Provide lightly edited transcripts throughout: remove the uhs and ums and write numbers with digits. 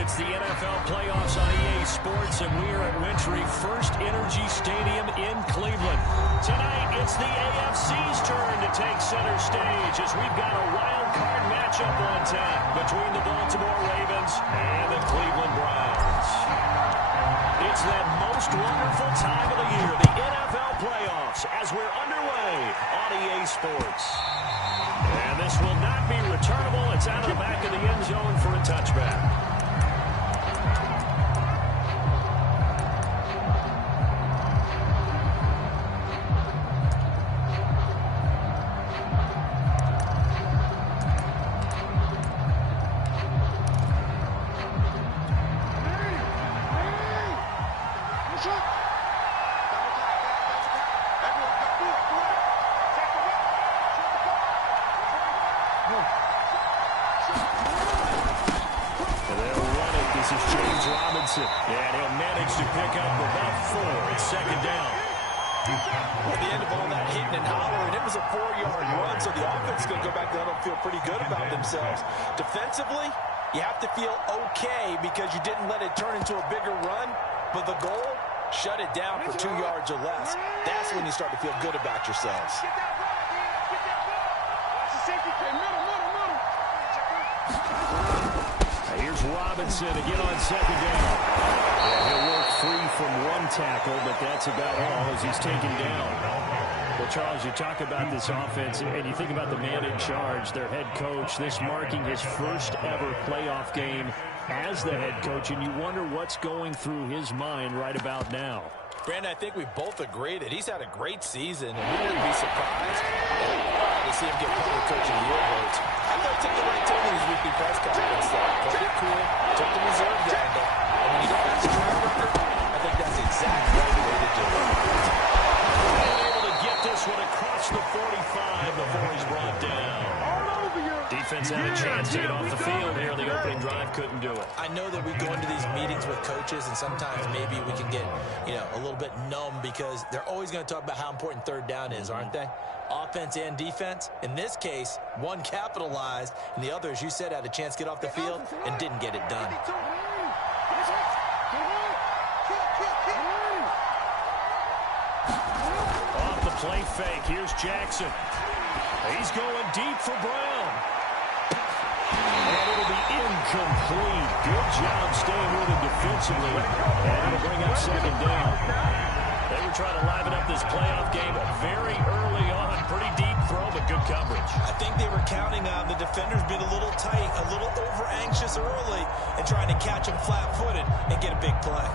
It's the NFL playoffs on EA Sports, and we are at Wintry First Energy Stadium in Cleveland. Tonight, it's the AFC's turn to take center stage as we've got a wild card matchup on tap between the Baltimore Ravens and the Cleveland Browns. It's that most wonderful time of the year, the NFL playoffs, as we're underway on EA Sports. And this will not be returnable. It's out of the back of the end zone for a touchback. And he'll manage to pick up about 4. It's second down. At the end of all that hitting and hollering, it was a 4-yard run, so the offense is going to go back there and feel pretty good about themselves. Defensively, you have to feel okay because you didn't let it turn into a bigger run, but the goal, shut it down for 2 yards or less. That's when you start to feel good about yourselves. Here's Robinson again on second down. Yeah, he'll work free from one tackle, but that's about all as he's taken down. Well, Charles, you talk about this offense, and you think about the man in charge, their head coach, this marking his first ever playoff game as the head coach, and you wonder what's going through his mind right about now. Brandon, I think we both agree that he's had a great season, and we wouldn't be surprised to see him get public coach of the year votes. I thought he took the right tone in his weekly press conference. Played it cool, took the reserve angle, and when you don't have the track record, I think that's exactly the way to do it. Being able to get this one across the 45 before he's brought down. Defense had a chance to get off the field here. The opening drive couldn't do it. I know that we go into these meetings with coaches, and sometimes maybe we can get, a little bit numb because they're always going to talk about how important third down is, aren't they? Offense and defense. In this case, one capitalized, and the other, as you said, had a chance to get off the field and didn't get it done. Off the play fake, here's Jackson. He's going deep for Brown. And it'll be incomplete. Good job staying with it defensively. And it'll bring up second down. They were trying to liven up this playoff game very early on. Pretty deep throw, but good coverage. I think they were counting on the defenders being a little tight, a little over-anxious early, and trying to catch them flat-footed and get a big play.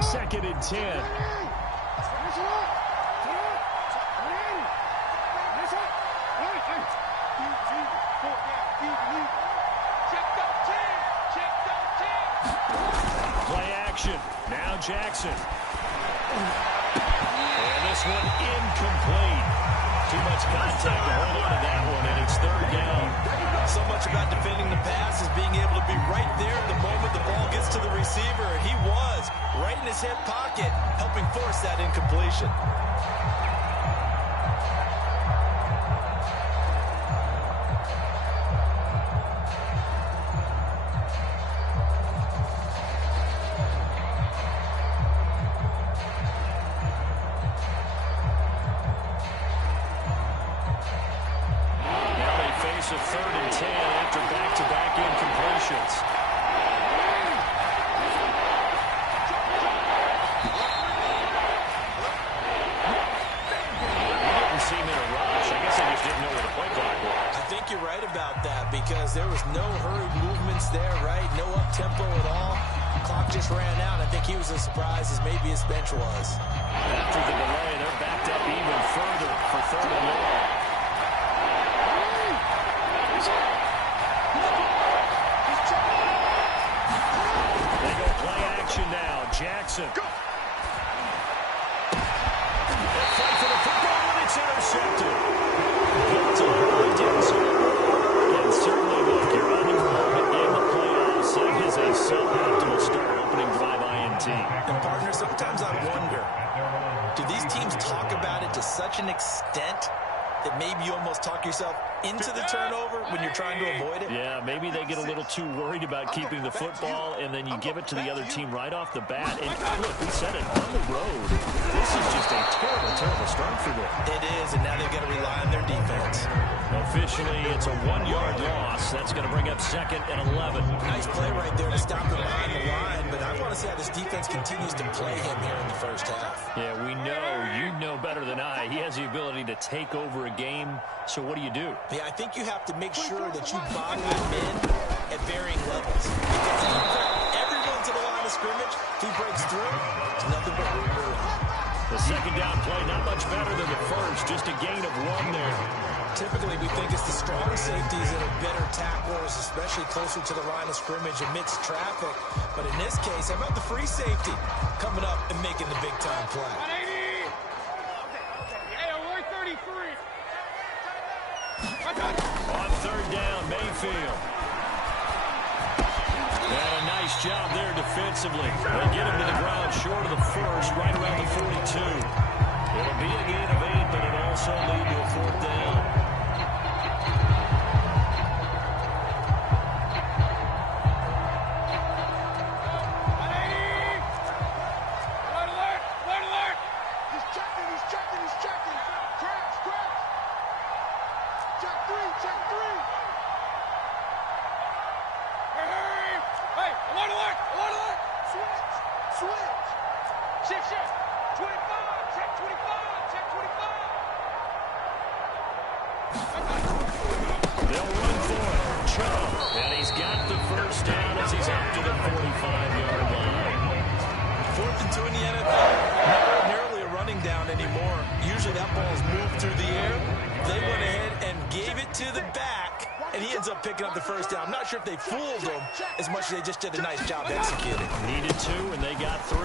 Second and 10. Play action. Now Jackson. And this one incomplete. Too much contact to hold on to that one, and it's third down. So much about defending the pass is being able to be right there the moment the ball gets to the receiver, and he was right in his hip pocket, helping force that incompletion. A third and 10 after back-to-back incompletions. He didn't seem in a rush. I guess they just didn't know where the play clock was. I think you're right about that because there was no hurried movements there, right? No up-tempo at all. The clock just ran out. I think he was as surprised as maybe his bench was. After the delay, they're backed up even further for third and long. They go play action now. Jackson. They fight for the football, and it's intercepted. And certainly, look, you're on the road in the playoffs. That is a suboptimal start, opening drive INT. And partner, sometimes I wonder, do these teams talk about it to such an extent that maybe you almost talk yourself into the turnover when you're trying to avoid it? Yeah, maybe they get a little too worried about keeping the football, and then you give it to the other team right off the bat. And look, we said it, on the road. This is just a terrible, terrible start for them. It is, and now they've got to rely on their defense. Officially, it's a 1-yard loss. That's going to bring up 2nd and 11. Nice play right there to stop him behind the line, but I want to see how this defense continues to play him here in the first half. Yeah, we know. You know better than I. He has the ability to take over a game, so what do you do? Yeah, I think you have to make sure that you bottle him in at varying levels. Because if you put everyone to the line of scrimmage, if he breaks through, there's nothing but room to run. The second down play, not much better than the first, just a gain of 1 there. Typically, we think it's the strong safeties that are better tacklers, especially closer to the line of scrimmage amidst traffic. But in this case, how about the free safety coming up and making the big-time play? On 3rd down, Mayfield. And a nice job there defensively. They get him to the ground short of the first, right around the 42. It'll be a gain of 8, but it also lead to a 4th down. If they fooled him as much as they just did a nice job executing. Needed 2, and they got 3.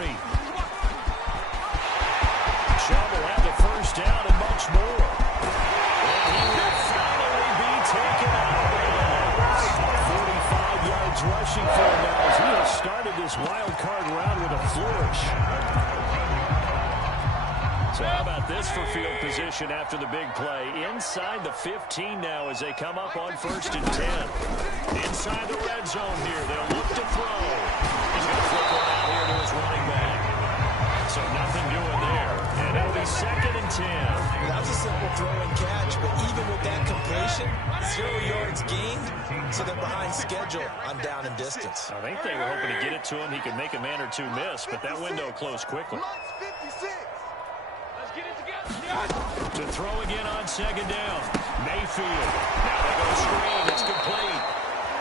Chubb will have the first down and much more. And he will finally be taken out. 45 yards rushing for him now as he has started this wild card round with a flourish. So how about this for field position after the big play? Inside the 15 now as they come up on 1st and 10. Inside the red zone here. They'll look to throw. He's going to flip one out here to his running back. So nothing doing there. And it'll be 2nd and 10. That's a simple throw and catch, but even with that completion, 0 yards gained, so they're behind schedule on down and distance. I think they were hoping to get it to him. He could make a man or 2 miss, but that window closed quickly. To throw again on 2nd down. Mayfield. Now they go screen. It's complete.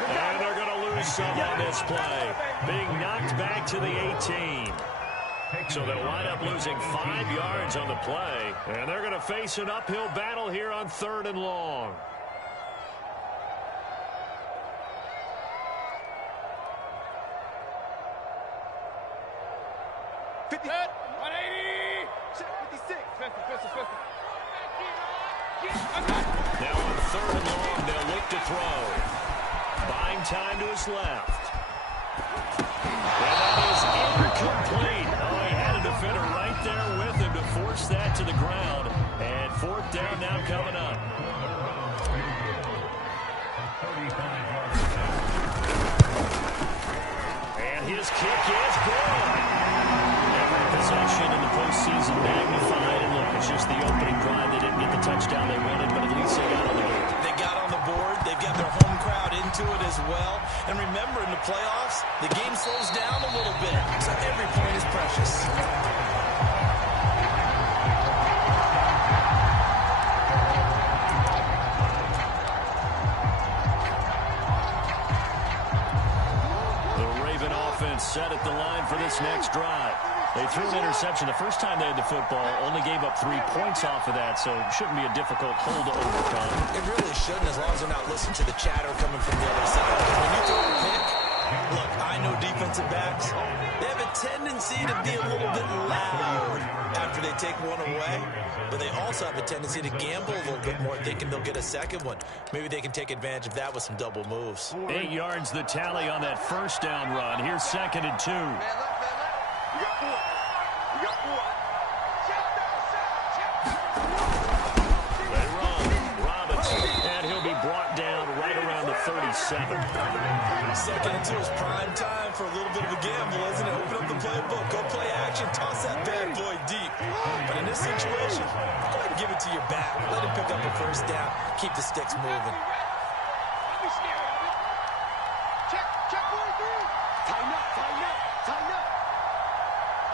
And they're going to lose some on this play. Being knocked back to the 18. So they'll wind up losing 5 yards on the play. And they're going to face an uphill battle here on 3rd and long. Now on 3rd and long, they'll look to throw. Buying time to his left. And that is incomplete. Oh, he had a defender right there with him to force that to the ground. And 4th down now coming up. And his kick is good. Every possession in the postseason magnified. And look, it's just the opening drive. They didn't get the touchdown they wanted, but at least they got on the board. They got on the board. They've got their home crowd into it as well. And remember, in the playoffs, the game slows down a little bit. So every point is precious. The Raven offense set at the line for this next drive. They threw an interception the first time they had the football, only gave up 3 points off of that, so it shouldn't be a difficult hole to overcome. It really shouldn't, as long as they're not listening to the chatter coming from the other side. When you throw a pick, look, I know defensive backs, they have a tendency to be a little bit loud after they take one away, but they also have a tendency to gamble a little bit more, thinking they'll get a second one. Maybe they can take advantage of that with some double moves. 8 yards the tally on that first down run. Here's 2nd and 2. You got 4. You got 4. They run. 7. Second and 2 is prime time for a little bit of a gamble, isn't it? Open up the playbook, go play action, toss that bad boy deep. But in this situation, go ahead and give it to your back. Let him pick up a first down. Keep the sticks moving. Check 43. Tighten up.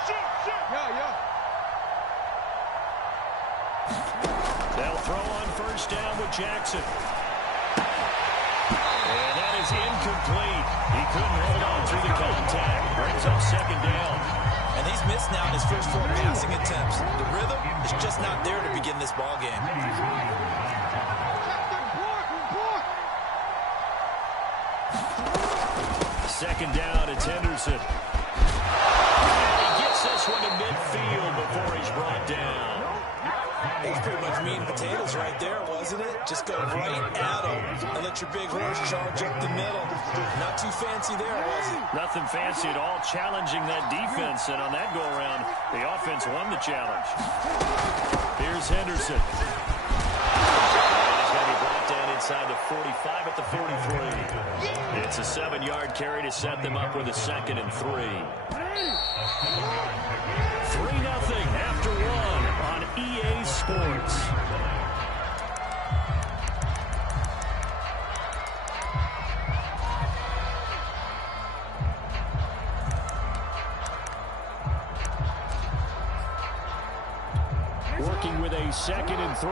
Shit. Yeah. They'll throw on first down with Jackson. And that is incomplete. He couldn't hold on through the contact. Brings up second down. And he's missed now in his first 4 passing attempts. The rhythm is just not there to begin this ball game. Second down, it's Henderson. And he gets this one to midfield before he's brought down. It was pretty much meat and potatoes right there, wasn't it? Just go right at him and let your big horse charge up the middle. Not too fancy there, was it? Nothing fancy at all, challenging that defense. And on that go-around, the offense won the challenge. Here's Henderson. He's going to be brought down inside the 45 at the 43. It's a 7-yard carry to set them up with a 2nd and 3. 3-0 after 1 on EA Sports. Working with a 2nd and 3.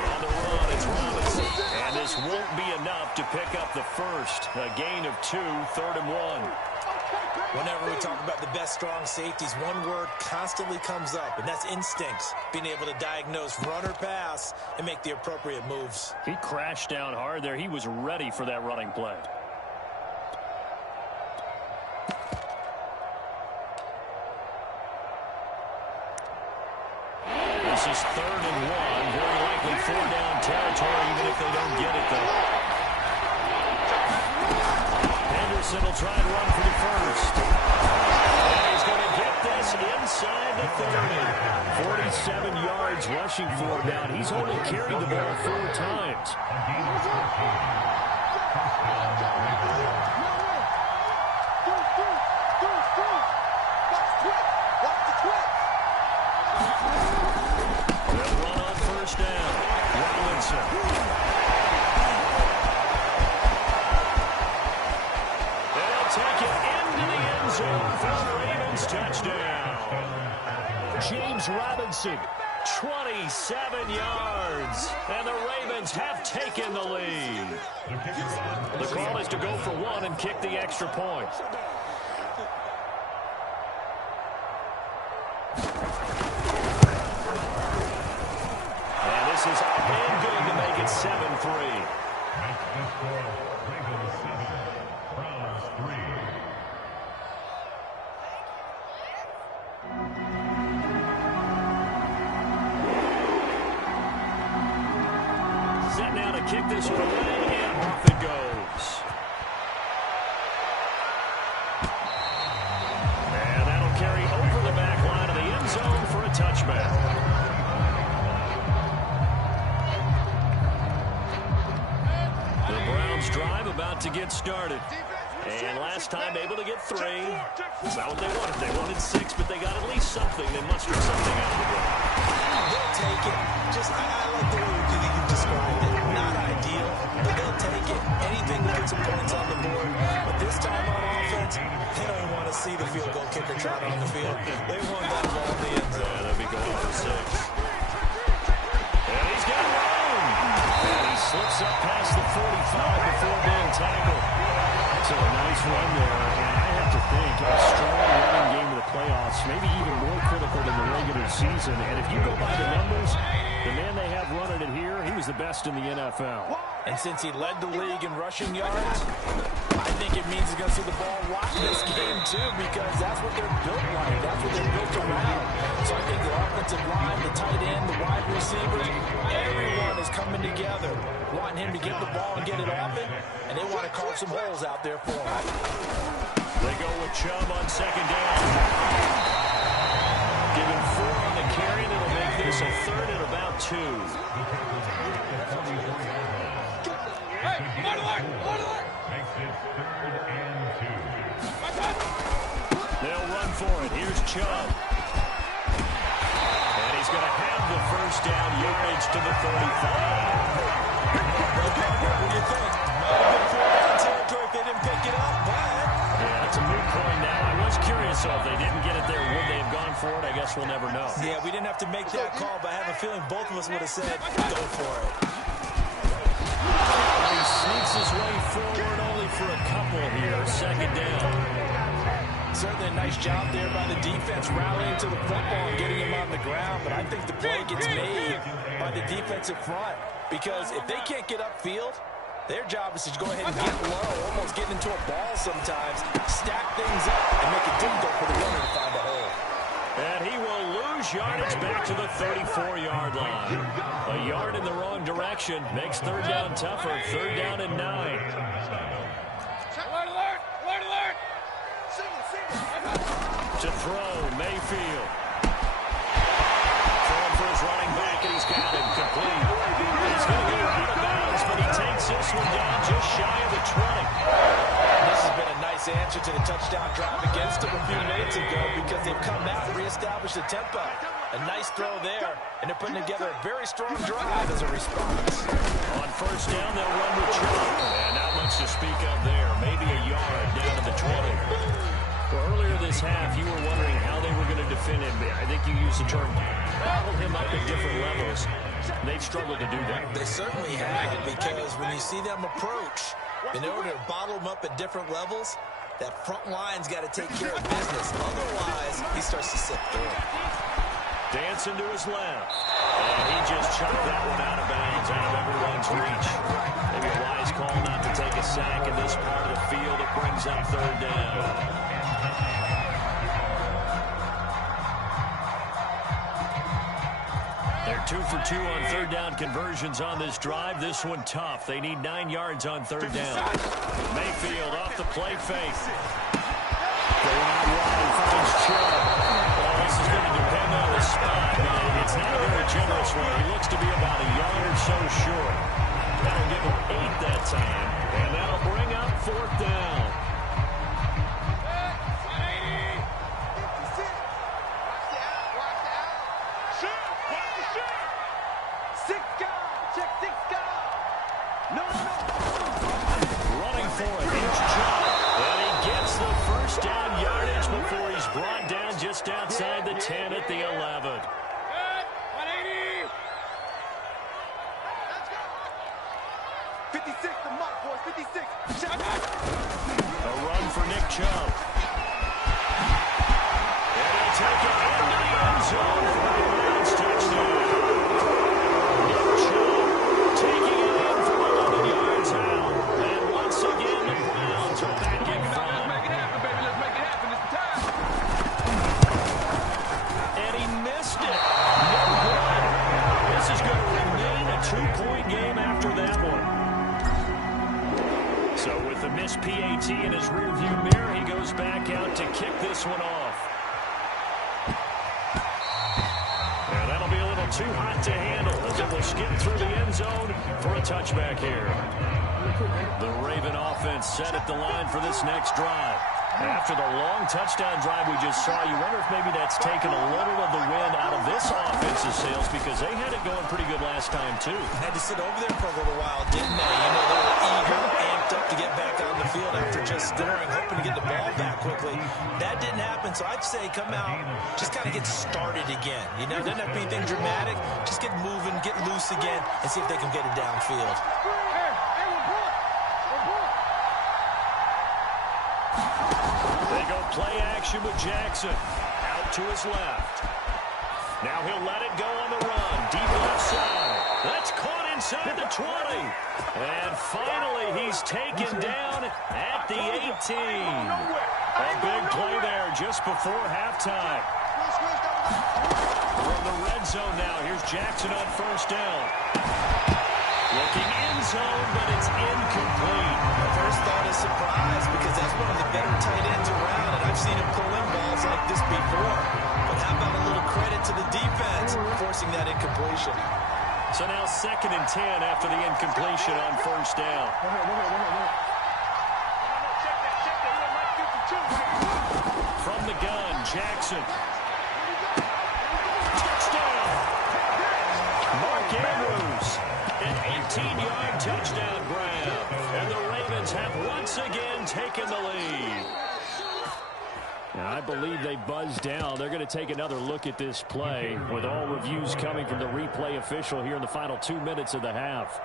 On the run, it's Robinson. And this won't be enough to pick up the first. A gain of 2, 3rd and 1. Whenever we talk about the best strong safeties, one word constantly comes up, and that's instincts. Being able to diagnose run or pass and make the appropriate moves. He crashed down hard there. He was ready for that running play. This is 3rd and 1. Very likely 4-down territory, even if they don't get it, though. Henderson will try and run for the first. And he's going to get this inside the 30. 47 yards rushing for him now. He's only carried the ball 4 times. They'll run on first down. Robinson. They'll take it into the end zone for the Ravens touchdown. James Robinson, 27 yards. And the Ravens have taken the lead. The call is to go for 1 and kick the extra point. And this is up and good to make it 7-3. Set now to kick this one away, and off it goes. And that'll carry over the back line of the end zone for a touchback. The Browns drive about to get started. And last time able to get 3. That's not what they wanted. They wanted 6, but they got at least something. They mustered something out of the game. They'll take it. Just, I like the way you described it. Not ideal, but they'll take it. Anything to get some points on the board. But this time on offense, they don't even want to see the field goal kicker trot on the field. They want that ball in the end zone. Yeah, they'll be going for 6. And he's got room. And he slips up past the 45 before being tackled. So a nice run there, and I have to think a strong running game of the playoffs, maybe even more critical than the regular season. And if you go by the numbers, the man they have running it here, he was the best in the NFL. And since he led the league in rushing yards, I think it means he's going to see the ball rock this game too, because that's what they're built like. That's what they're built around. So I think the offensive line, the tight end, the wide receivers, everyone is coming together, wanting him to get the ball and get it open, and they want to carve some holes out there for him. They go with Chubb on second down. Give him 4 on the carry, and it'll make So 3rd and about 2. They'll run for it. Here's Chubb. And he's going to have the first down, yardage to the 35. What do you think? Might have been 4-down territory if they didn't pick it up, but... Yeah, that's a moot point now. I was curious, so if they didn't get it there, would they have gone for it? I guess we'll never know. Yeah, we didn't have to make that call, but I have a feeling both of us would have said, go for it. He sneaks his way forward only for a couple here. 2nd down. Certainly a nice job there by the defense, rallying to the football and getting him on the ground, but I think the play gets made by the defensive front, because if they can't get upfield, their job is to go ahead and get low, almost get into a ball sometimes, stack things up, and make it difficult for the runner to find a hole. And he will lose yardage back to the 34-yard line. A yard in the wrong direction makes 3rd down tougher. 3rd down and 9. To throw, Mayfield. Throwing for his running back, and he's got him complete. He's going to go out of bounds, but he takes this one down just shy of the 20. This has been a nice answer to the touchdown drive against them a few minutes ago, because they've come out and reestablished the tempo. A nice throw there, and they're putting together a very strong drive as a response. On 1st down, they'll run with Chubb. And not much to speak of there. Maybe a yard down to the 20. Well, earlier this half, you were wondering how they were going to defend him. I think you used the term bottle him up at different levels. They've struggled to do that. They certainly have, because when you see them approach, in order to bottle them up at different levels, that front line's got to take care of business. Otherwise, he starts to slip through. Dancing to his left. And he just chopped that one out of bounds, out of everyone's reach. Maybe a wise call not to take a sack in this part of the field. It brings up 3rd down. They're 2 for 2 on 3rd down conversions on this drive. This one tough. They need 9 yards on 3rd down. Mayfield off the play fake. Going out wide, finds Chubb. Well, this is going to depend on the spot. It's not a very generous one. He looks to be about a yard or so short. That'll give him 8 that time. And that'll bring up 4th down. Running for it. Here's Chubb. And he gets the first down yardage before he's brought down just outside the 10 at the 11. 56, the mark, boys, 56. A run for Nick Chubb. And he'll take it into the end zone for a Browns touchdown. Nick Chubb taking it in from 11 yards out. And once again, the Browns are back in front. Let's make it happen, baby. Let's make it happen. It's the time. And he missed it. No good. This is going to remain a 2-point game after that one. So with the missed PAT in his rearview mirror, he goes back out to kick this one off. And that'll be a little too hot to handle as it will skip through the end zone for a touchback here. The Raven offense set at the line for this next drive. After the long touchdown drive we just saw, you wonder if maybe that's taken a little of the wind out of this offense's sails, because they had it going pretty good last time, too. Had to sit over there for a little while, didn't they? You know, they were eager, amped up to get back on the field after just scoring, hoping to get the ball back quickly. That didn't happen, so I'd say come out, just kind of get started again. You know, doesn't have to be anything dramatic. Just get moving, get loose again, and see if they can get it downfield. They go play action with Jackson. Out to his left. Now he'll let it go on the run. Deep left side. That's caught inside the 20. And finally, he's taken down at the 18. A big play there just before halftime. From the red zone now, here's Jackson on 1st down. Looking end zone, but it's incomplete. First thought is surprise, because that's one of the better tight ends around, and I've seen him pull in balls like this before. But how about a little credit to the defense for forcing that incompletion. So now 2nd and 10 after the incompletion on first down. From the gun, Jackson. Touchdown! Mark Andrews, an 18-yard touchdown grab. And the Ravens have once again taken the lead. And I believe they buzzed down. They're going to take another look at this play with all reviews coming from the replay official here in the final 2 minutes of the half.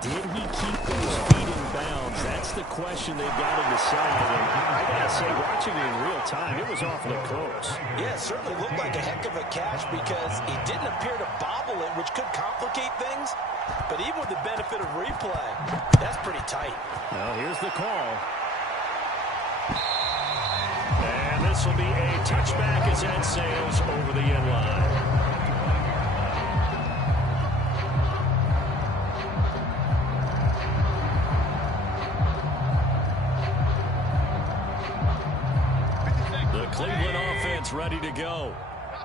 Did he keep those feet in bounds? That's the question they've got to decide. And I got to say, watching it in real time, it was awfully close. Yeah, it certainly looked like a heck of a catch because he didn't appear to bobble it, which could complicate things. But even with the benefit of replay, that's pretty tight. Well, here's the call. And this will be a touchback as that sails over the end line. The Cleveland offense ready to go.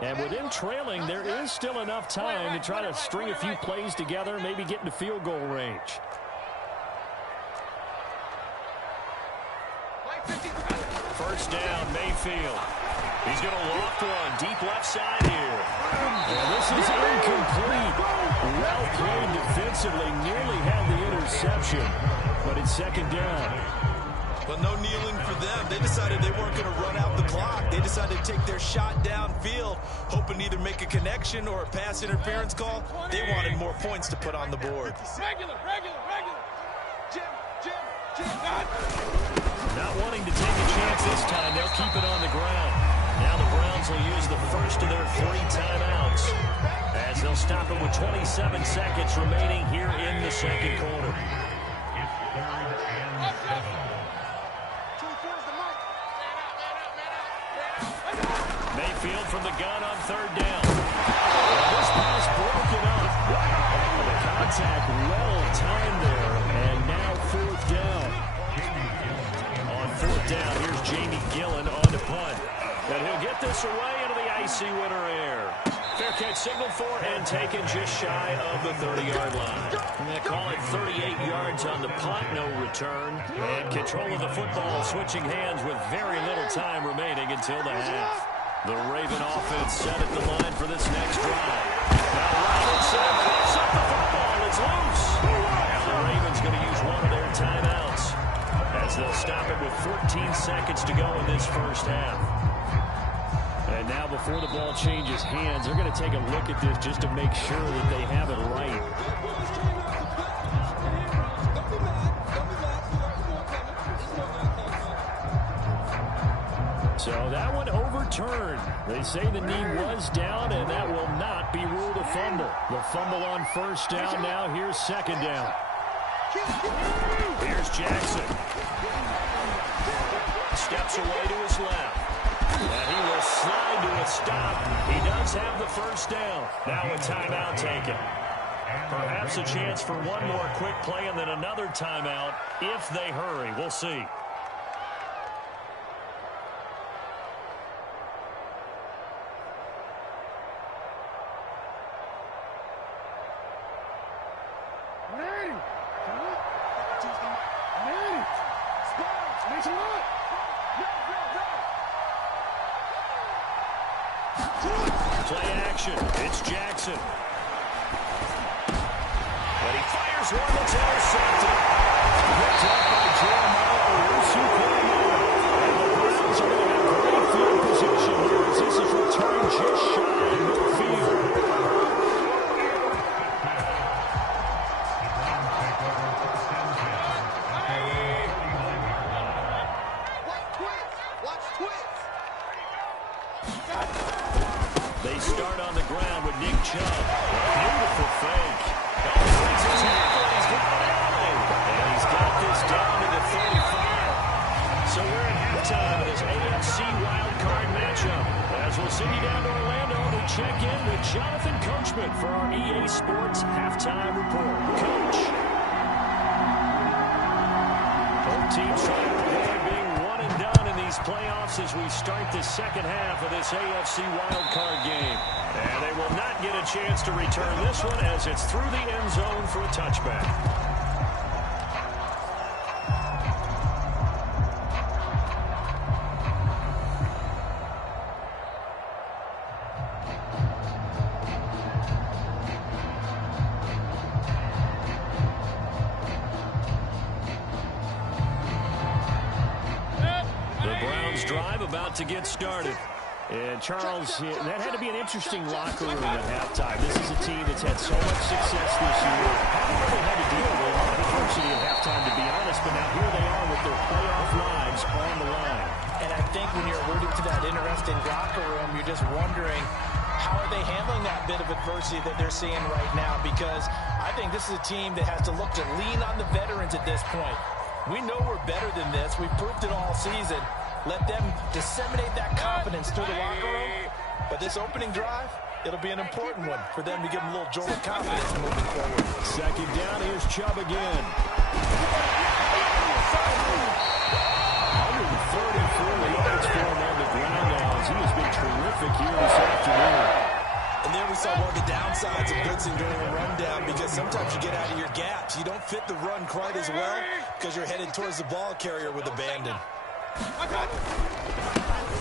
And with them trailing, there is still enough time to try to string a few plays together, maybe get into field goal range. First down, Mayfield. He's going to loft one deep left side here. And this is incomplete. Well played defensively. Nearly had the interception. But it's 2nd down. But no kneeling for them. They decided they weren't going to run out the clock. They decided to take their shot downfield, hoping to either make a connection or a pass interference call. They wanted more points to put on the board. Regular. Jim. Not wanting to take a chance this time, they'll keep it on the ground. Now the Browns will use the first of their 3 timeouts as they'll stop it with 27 seconds remaining here in the 2nd quarter. Mayfield from the gun on 3rd down. This pass broken up. The contact well timed there, and now 4th down. On 4th down, here's Jamie Gillen on the punt. And he'll get this away into the icy winter air. Fair catch signaled for and taken just shy of the 30-yard line. And they call it 38 yards on the punt, no return. And control of the football switching hands with very little time remaining until the half. The Raven offense set at the line for this next drive. Now Robinson picks up the football. It's loose. Now the Ravens going to use one of their timeouts as they'll stop it with 14 seconds to go in this first half. And now before the ball changes hands, they're going to take a look at this just to make sure that they have it right. So that one overturned. They say the knee was down, and that will not be ruled a fumble. The fumble on first down now. Here's 2nd down. Here's Jackson. Steps away to his left. And he will slide to a stop. He does have the first down. Now a timeout taken. Perhaps a chance for one more quick play and then another timeout if they hurry. We'll see. Play action. It's Jackson. But he fires one that's intercepted. Picked up by Jeremiah Owusu-Koramoah. And the Browns are going to have great field position here as this is returned just shy of midfield. They start on the ground with Nick Chubb. Beautiful fake. Breaks his tackle. He's got it alley. And he's got this down to the 35. So we're at halftime of this AFC Wildcard matchup. As we'll send you down to Orlando, we check in with Jonathan Coachman for our EA Sports Halftime Report. Coach. Both teams trying to avoid being one and done in these these playoffs as we start the second half of this AFC Wildcard game. And they will not get a chance to return this one as it's through the end zone for a touchback. Drive about to get started. And Charles, that had to be an interesting locker room at halftime. This is a team that's had so much success this year. Haven't really had to deal with a lot of adversity at halftime, to be honest, but now here they are with their playoff lives on the line. And I think when you're alluding to that interesting locker room, you're just wondering, how are they handling that bit of adversity that they're seeing right now? Because I think this is a team that has to look to lean on the veterans at this point. We know we're better than this. We've proved it all season. Let them disseminate that confidence through the locker room. But this opening drive, it'll be an important one for them to give them a little jolt of confidence moving forward. Second down, here's Chubb again. 134 yards for him on the ground now as he has been terrific here this afternoon. And there we saw one of the downsides of blitzing during a rundown, because sometimes you get out of your gaps. You don't fit the run quite as well because you're headed towards the ball carrier with abandon.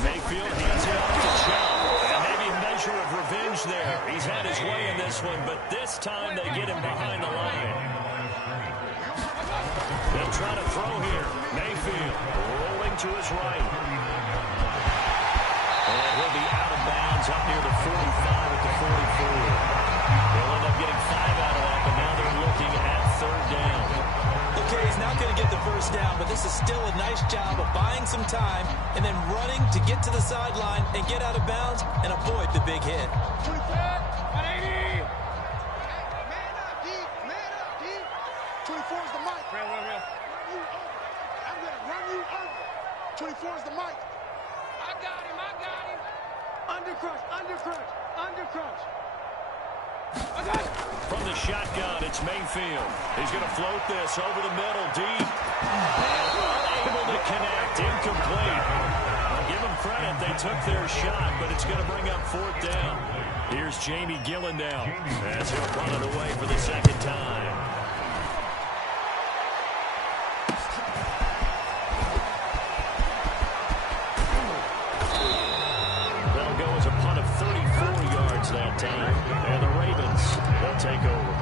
Mayfield hands it off to Chubb. And maybe a measure of revenge there. He's had his way in this one, but this time they get him behind the line. They'll try to throw here. Mayfield rolling to his right. And he'll be out of bounds up near the 45 at the 44. They'll end up getting 5 out of that, but now they're looking at third down. Okay, he's not going to get the first down, but this is still a nice job of buying some time and then running to get to the sideline and get out of bounds and avoid the big hit. 180. Man up, D. Man up, D. 24 is the mic. Run you over. I'm going to run you over. 24 is the mic. I got him. Undercrush. From the shotgun, it's Mayfield. He's going to float this over the middle, deep. And unable to connect, incomplete. I'll give them credit, they took their shot, but it's going to bring up fourth down. Here's Jamie Gillen now as he'll run it away for the second time. That'll go as a punt of 34 yards that time. And the Ravens will take over.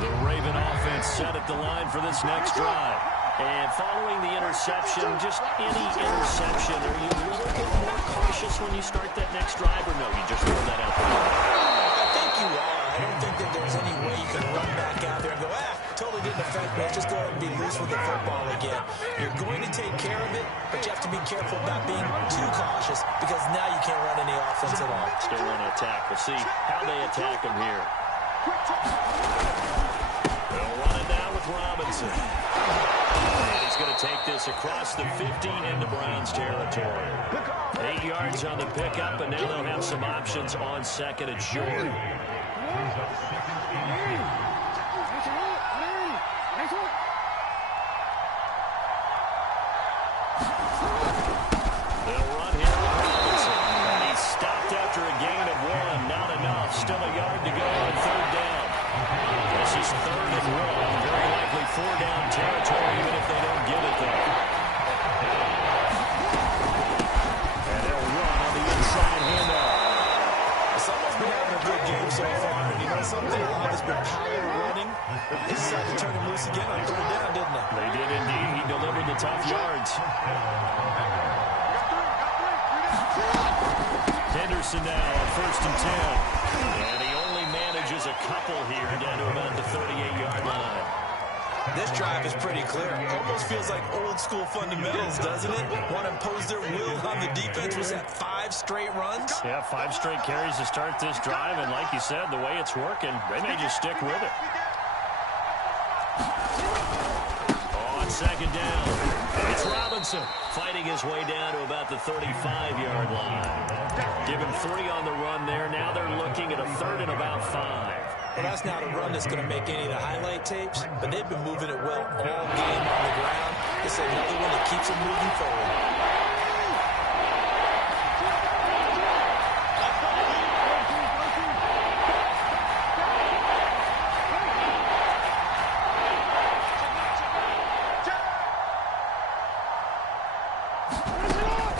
The Raven offense set at the line for this next drive. And following the interception, just any interception, are you a little bit more cautious when you start that next drive, or no, you just throw that out there? I think you are. I don't think that there's any way you can run back out there and go, totally didn't affect me. Just go ahead and be loose with the football again. You're going to take care of it, but you have to be careful about being too cautious, because now you can't run any offense at all. Still want to attack. We'll see how they attack him here. They'll run it down with Robinson. And he's going to take this across the 50 into Browns territory. 8 yards on the pickup, but now they'll have some options on second and short. They'll run here with Robinson. And he's stopped after a gain of 1. Not enough. Still a yard to go on third down. This is 3rd and 1. Very likely 4-down territory, even if they don't get it there. And they'll run on the inside handoff. Someone's been having a good game so far. And you know something? A lot has been power running. They decided to turn him loose again on third down, didn't they? They did indeed. He delivered the tough yards. Henderson now on 1st and 10. And he only manages a couple here down to about the 38-yard line. This drive is pretty clear. Almost feels like old school fundamentals, doesn't it? Want to impose their will on the defense. Was that 5 straight runs? Yeah, 5 straight carries to start this drive. And like you said, the way it's working, they may just stick with it. On second down, it's Robinson fighting his way down to about the 35-yard line. Give him 3 on the run there. Now they're looking at a 3rd and about 5. Well, that's not a run that's going to make any of the highlight tapes, but they've been moving it well all game on the ground. This is another one that keeps them moving forward.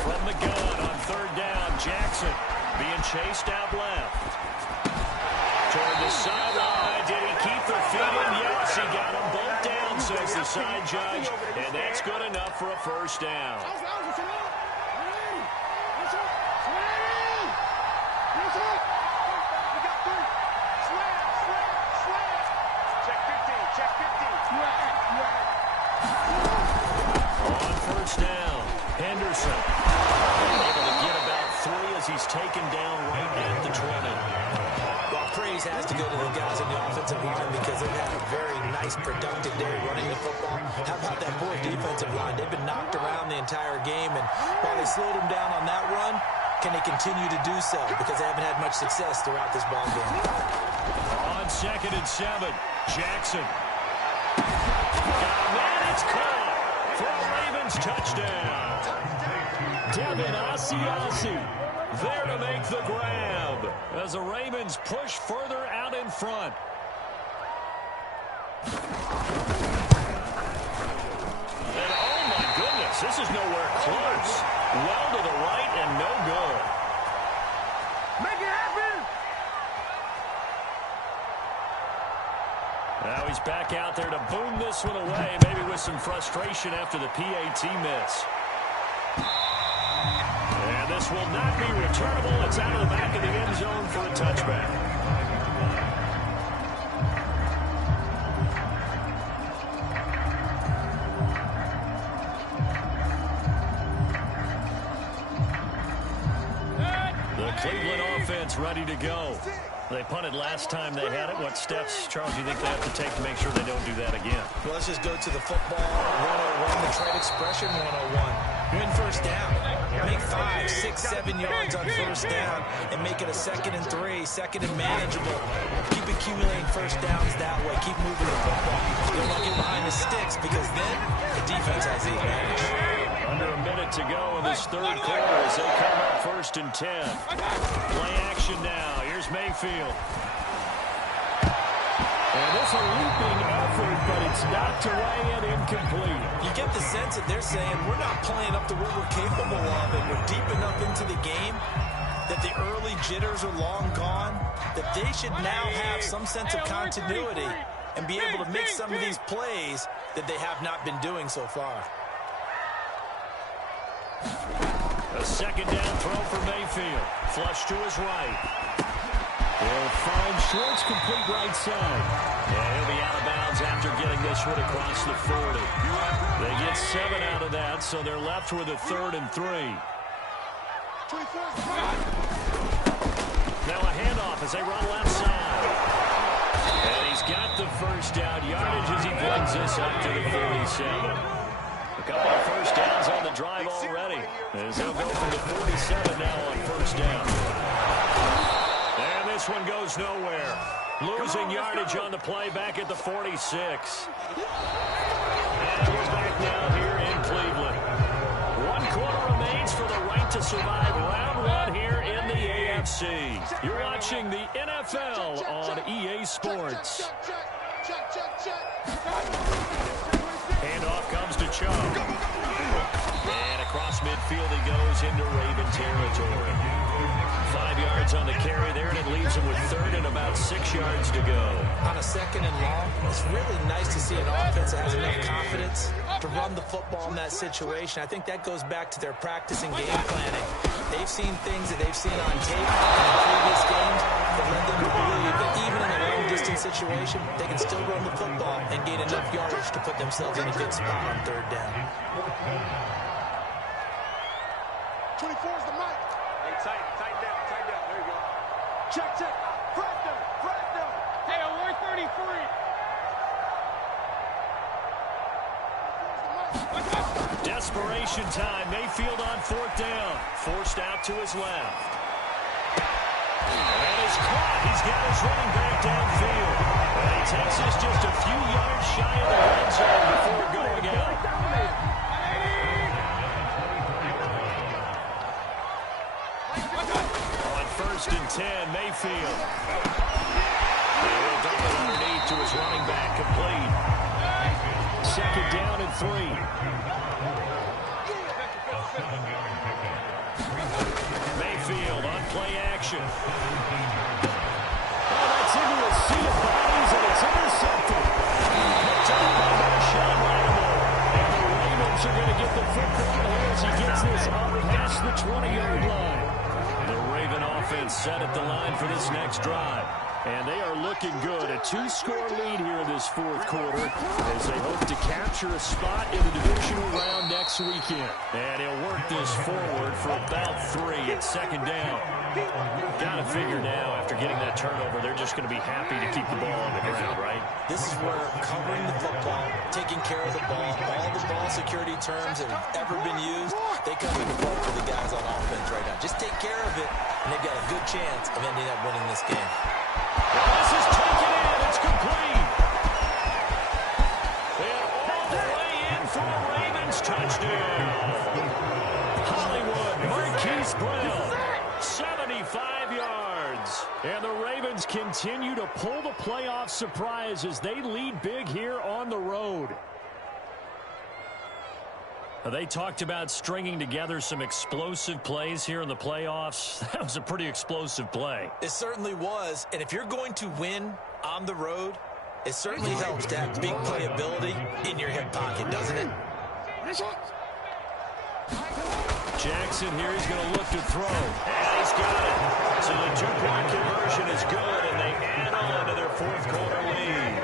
From the gun on third down, Jackson being chased out left. Toward the sideline, did he keep the feet in? Yes, he got them both down, says the side judge, and that's good enough for a first down. On first down, Henderson able to get about 3 as he's taken down right at the 20. Praise has to go to the guys in the offensive line because they've had a very nice, productive day running the football. How about that poor defensive line? They've been knocked around the entire game, and while they slowed them down on that run, can they continue to do so? Because they haven't had much success throughout this ball game. On 2nd and 7, Jackson. Man, it's caught for a Ravens touchdown. Devin Asiasi there to make the grab as the Ravens push further out in front. And oh my goodness, this is nowhere close. Well to the right and no good. Make it happen! Now he's back out there to boom this one away, maybe with some frustration after the PAT miss. And this will not be returnable. It's out of the back of the end zone for a touchback. The Cleveland offense ready to go. They punted last time they had it. What steps, Charles, do you think they have to take to make sure they don't do that again? Well, let's just go to the football 101, the trade expression 101. Win first down. Make 5, 6, 7 yards on first down and make it a 2nd and 3, 2nd and manageable. Keep accumulating first downs that way. Keep moving the football. Don't want to get behind the sticks because then the defense has the advantage. Under a minute to go in this third quarter as they come up 1st and 10. Play action now. Here's Mayfield. And this a leaping effort, but it's knocked away and incomplete. You get the sense that they're saying we're not playing up to what we're capable of, and we're deep enough into the game that the early jitters are long gone, that they should now have some sense of continuity and be able to make some of these plays that they have not been doing so far. A 2nd down throw for Mayfield. Flush to his right. He'll find Schwartz, complete right side. Yeah, he'll be out of bounds after getting this one across the 40. They get 7 out of that, so they're left with a 3rd and 3. Now a handoff as they run left side. And he's got the first down yardage as he brings this up to the 47. A couple of first downs on the drive already. As they'll go from the 47 now on first down. And this one goes nowhere. Losing yardage on the play back at the 46. And we're back now here in Cleveland. 1 quarter remains for the right to survive round 1 here in the AFC. You're watching the NFL on EA Sports. Handoff comes to Chubb. And across midfield he goes into Raven territory. 5 yards on the carry there, and it leaves him with 3rd and about 6 yards to go. On a 2nd and long, it's really nice to see an offense that has enough confidence to run the football in that situation. I think that goes back to their practice and game planning. They've seen things that they've seen on tape in previous games that led them to believe that even in a long-distance situation, they can still run the football and gain enough yardage to put themselves in a good spot on 3rd down. 24 is the mic. Hey, tight down. There you go. Check. Press down. Hey, alert 33. Desperation time. Mayfield on 4th down. Forced out to his left. And is caught. He's got his running back downfield. And he takes us just a few yards shy of the red zone before going out. On 1st and 10, Mayfield. They will dump it underneath to his running back, complete. 2nd down and 3. Mayfield on play action. Oh, that's into a sea of bodies, and it's intercepted. Picked up by Marshawn Lattimore. And the Ravens are going to get the football here as he gets this up past the 20-yard line. The Raven offense set at the line for this next drive. And they are looking good. A 2-score lead here in this 4th quarter as they hope to capture a spot in the divisional round next weekend. And he'll work this forward for about 3. It's 2nd down. Got to figure now, after getting that turnover, they're just going to be happy to keep the ball on the ground, right? This is where covering the football, taking care of the ball, all the ball security terms that have ever been used, they come into play for the guys on offense right now. Just take care of it, and they've got a good chance of ending up winning this game. Well, this is taken in. It's complete. And all the way in for a Ravens touchdown. Hollywood, Marquise Brown, 75 yards. And the Ravens continue to pull the playoff surprise as they lead big here on the road. They talked about stringing together some explosive plays here in the playoffs. That was a pretty explosive play. It certainly was. And if you're going to win on the road, it certainly helps to have big playability in your hip pocket, doesn't it? Jackson here, he's going to look to throw. And he's got it. So the 2-point conversion is good, and they add on to their 4th quarter lead.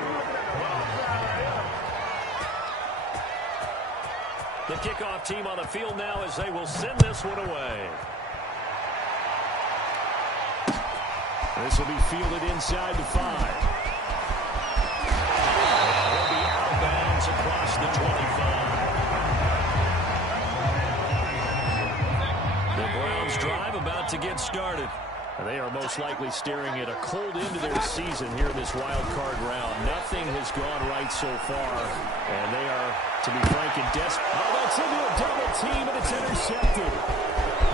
The kickoff team on the field now as they will send this one away. This will be fielded inside the 5. He'll be out of bounds across the 25. The Browns drive about to get started. They are most likely staring at a cold end to their season here in this wild card round. Nothing has gone right so far, and they are, to be frank, in desperate. Oh, that's into a double team, and it's intercepted.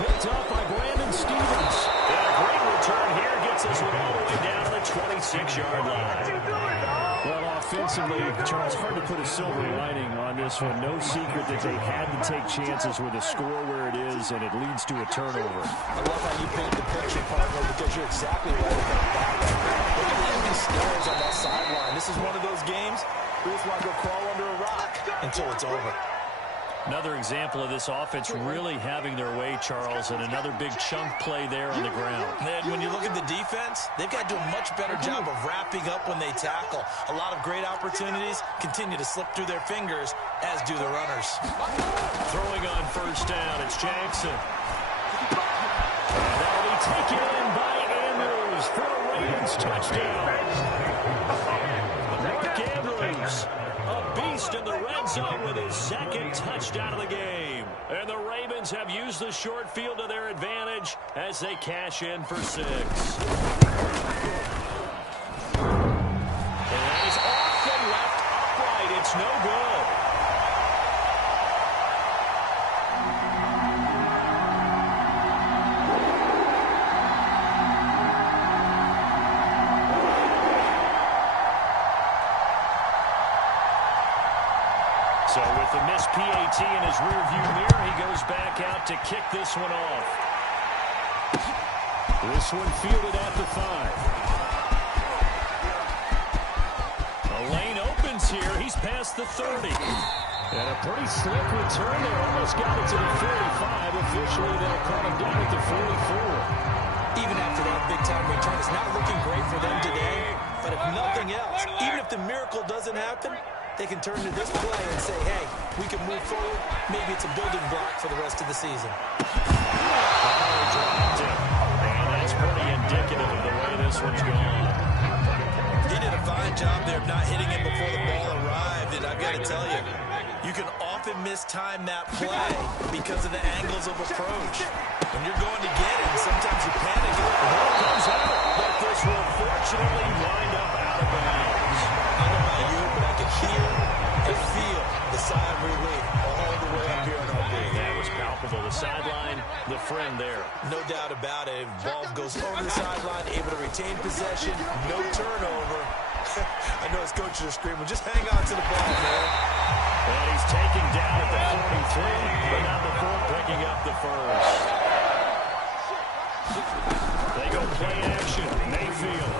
Picked up by Brandon Stevens. And a great return here gets us one all the way down to the 26-yard line. Well, offensively, Charles, hard to put a silver lining on this one. No secret that they had to take chances with a score where it is, and it leads to a turnover. I love how you paint the picture, partner, because you're exactly right about that. Look at the empty stares on that sideline. This is one of those games we just want to go crawl under a rock until it's over. Another example of this offense really having their way, Charles, and another big chunk play there on the ground. And when you look at the defense, they've got to do a much better job of wrapping up when they tackle. A lot of great opportunities continue to slip through their fingers, as do the runners. Throwing on 1st down, it's Jackson. That'll be taken in by Andrews for a Ravens touchdown. Mark Andrews, a beast in the red zone with his 2nd touchdown of the game. And the Ravens have used the short field to their advantage as they cash in for 6. And that is off and left upright. It's no good. So with the missed PAT in his rearview mirror, he goes back out to kick this one off. This one fielded at the 5. The lane opens here. He's past the 30. And a pretty slick return there. Almost got it to the 45. Officially, they'll call him down at the 44. Even after that big-time return, it's not looking great for them today. But if nothing else, even if the miracle doesn't happen, they can turn to this play and say, hey, we can move forward. Maybe it's a building block for the rest of the season. And that's pretty indicative of the way this one's gone. He did a fine job there of not hitting him before the ball arrived. And I've got to tell you, you can often often mistime that play because of the angles of approach. When you're going to get it, sometimes you panic. And the ball comes out. But this will fortunately wind up out of bounds. I don't know about you, but I can hear and feel the sigh of relief all the way up here on our booth. That was palpable. The sideline, the friend there. No doubt about it. Ball goes over the sideline, able to retain possession, no turnover. I know his coaches are screaming, just hang on to the ball, man. And he's taken down at the 43, but not before picking up the first. They go play action. Mayfield.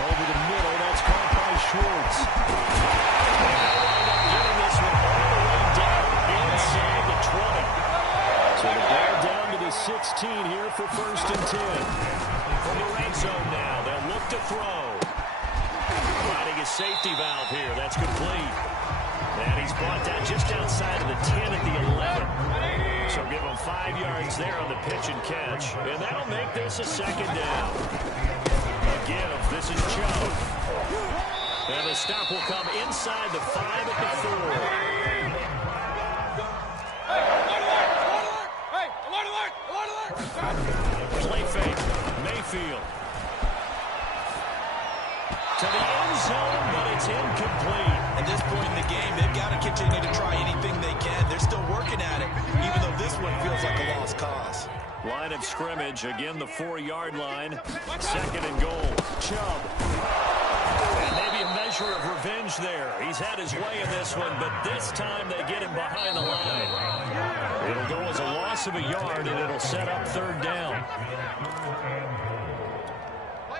Over the middle. That's caught by Schwartz. And they wind up getting this one all the way down inside the 20. So the ball down to the 16 here for 1st and 10. From the red zone now, they'll look to throw. Finding a safety valve here. That's complete. And he's brought down just outside of the 10 at the 11. So give him 5 yards there on the pitch and catch. And that'll make this a 2nd down. A give. This is Chubb. And the stop will come inside the 5 at the 4. Play fake. Mayfield. To the end zone, but it's incomplete. At this point in the game, they've got to continue to try anything they can. They're still working at it, even though this one feels like a lost cause. Line of scrimmage, again the 4-yard line. 2nd and goal. Chubb. And maybe a measure of revenge there. He's had his way in this one, but this time they get him behind the line. It'll go as a loss of a yard, and it'll set up 3rd down.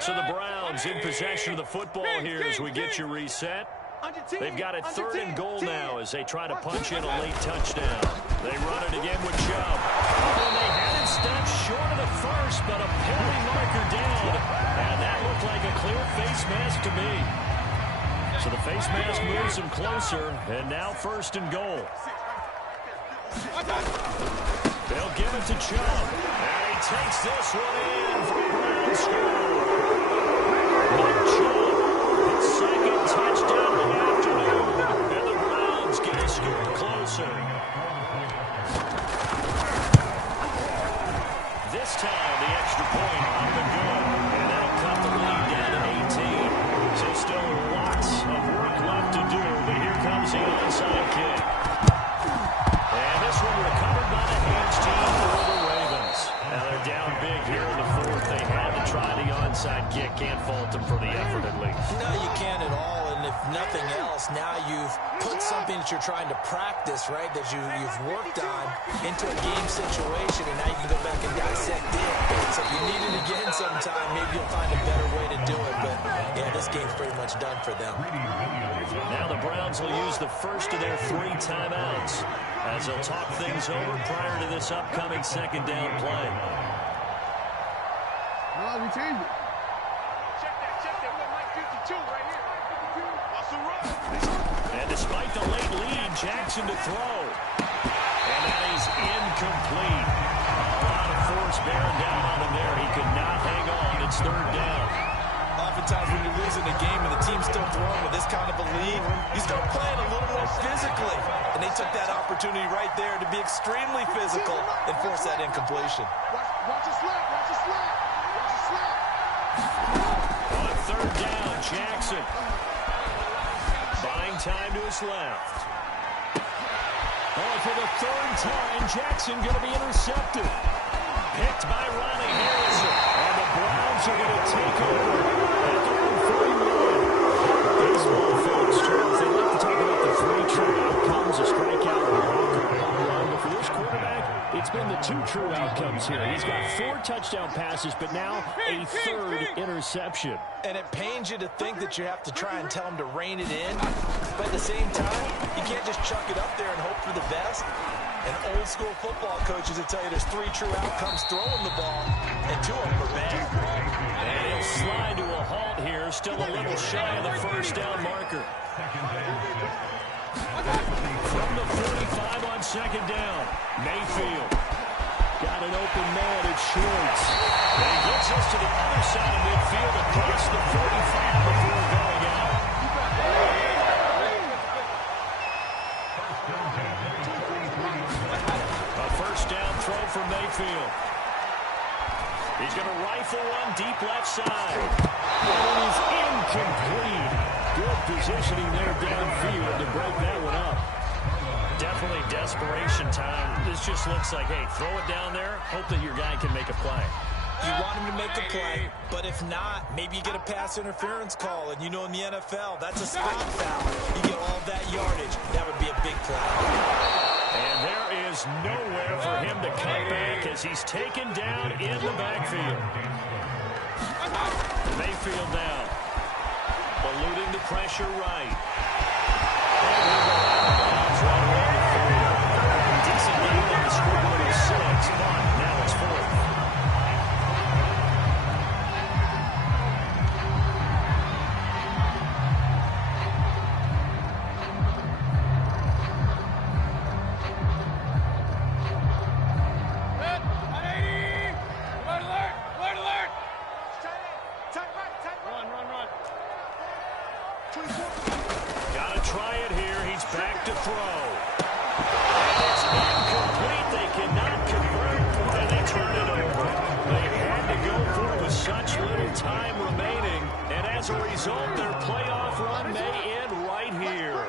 So the Browns in possession of the football here as we get you reset. They've got it 3rd and goal now as they try to punch in a late touchdown. They run it again with Chubb. And they had it stopped short of the first, but a penalty marker down. And that looked like a clear face mask to me. So the face mask moves him closer, and now 1st and goal. They'll give it to Chubb. And he takes this one in for a Brown score. Nick Chubb, his 2nd touchdown of the afternoon. And the Browns get a score closer. This time, the extra point up and good. And that'll cut the lead down to 18. So still lots of work left to do, but here comes the onside kick. And this one recovered by the hands team for the Ravens. Now they're down big here in the 4th. They had to try the onside kick. Can't fault them for the effort at least. No, you can't at all. And if nothing else, now you've put something that you're trying to practice, right, that you've worked on into a game situation, and now you can go back and dissect it. So if you need it again sometime, maybe you'll find a better way to do it. But, yeah, this game's pretty much done for them. Now the Browns will use the first of their 3 timeouts as they'll talk things over prior to this upcoming 2nd down play. We changed it. Check that. We got Mike 52 right here. And despite the late lead, Jackson to throw. And that is incomplete. A lot of force bearing down on him there. He could not hang on. It's 3rd down. Oftentimes when you're losing a game and the team's still throwing with this kind of a lead, you start playing a little more physically. And they took that opportunity right there to be extremely physical and force that incompletion. Watch your slap. On 3rd down, Jackson. Buying time to his left. Oh, for the 3rd time, Jackson going to be intercepted. Picked by Ronnie Harrison. And the Browns are going to take over at their own 41. Baseball folks, Charles, they like to talk about the 3 true outcomes, a strikeout and a walk. But for this quarterback, it's been the 2 true outcomes here. He's got 4 touchdown passes, but now a 3rd interception. And it pains you to think that you have to try and tell him to rein it in. But at the same time, you can't just chuck it up there and hope for the best. And old school football coaches will tell you there's 3 true outcomes throwing the ball, and 2 of them are bad. And he'll slide to a halt here, still a little shy of the 1st down marker. From the 45 on 2nd down, Mayfield. Got an open man, it's Schwartz. And he gets us to the other side of midfield across the 45 before going out. backfield. He's going to rifle one deep left side. And it is incomplete. Good positioning there downfield to break that one up. Definitely desperation time. This just looks like, hey, throw it down there, hope that your guy can make a play. You want him to make a play, but if not, maybe you get a pass interference call. And you know in the NFL, that's a spot foul. You get all that yardage. That would be a big play. And there is nowhere for him to come back as he's taken down in the backfield. Mayfield now. Eluding the pressure right. And he'll go out of bounds right around the 30. Decent lead on the scoreboard is 6, but now it's 4th. Gotta try it here. He's back to throw. And it's incomplete. They cannot convert, and they turn it over. They had to go for it with such little time remaining, and as a result, their playoff run may end right here.